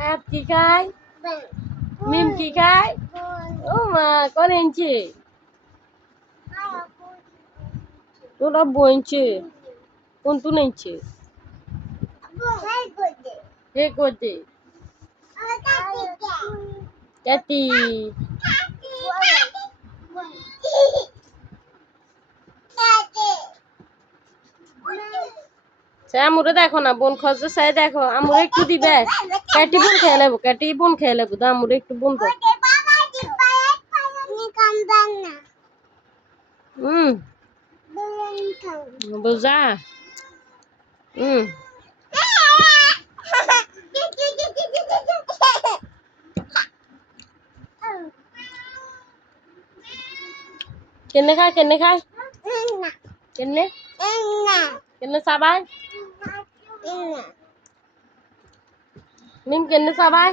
আয়াত কি খায়? মিম কি খায়? ও মা কোন ইঞ্চি? তোরা বইছে কোন তুন ইঞ্চি? হে কোতে কাটি সে আমুরে দেখো না বোন খোঁজে সে দেখো আমুরে একটু দিবে কাটি বোন খেয়ে নেবো কাটি বোন খেয়ে নেবো তো আমুরে একটু বোন তো বুঝা কেনে খায় কেনে খায় কেনে কেনে সাবাই মিম কেনে সাবাই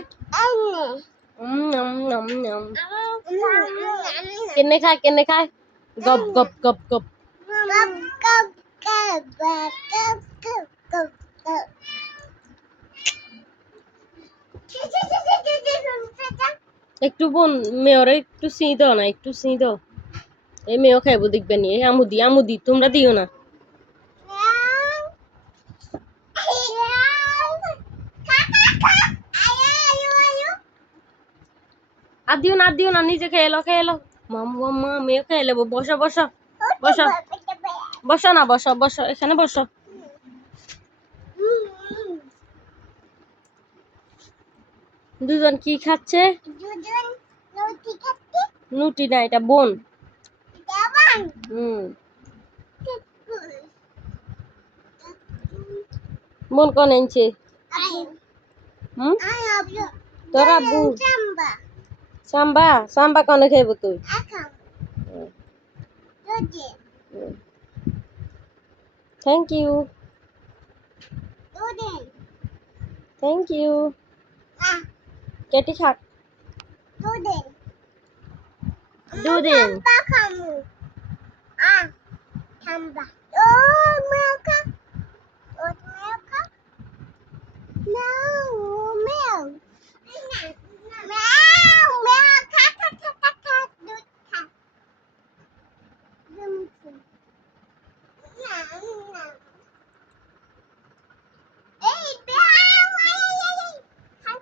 কেনে খায় গপ গপ গপ গপ একটু বোন মেয়রে একটু সি দাও না একটু সি দাও এই মেয়েও খাইবো দেখবে নি আমুদি তোমরা দিও না আর দিও না নিজে খেয়ে এলো মাম্মা মেয়েও খেয়ে নেবো বসো বসো বসো বসো না বসো বসো এখানে বসো দুজন কি খাচ্ছে নুটি না এটা বোন বোন কোন এনেছে তোর আব্বু সাম্বা কনে খাইব তুই থ্যাংক ইউ কেটি খাক দুদিন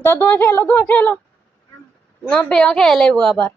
তো তোমার খেলো না বেও খেয়ে লেবো আবার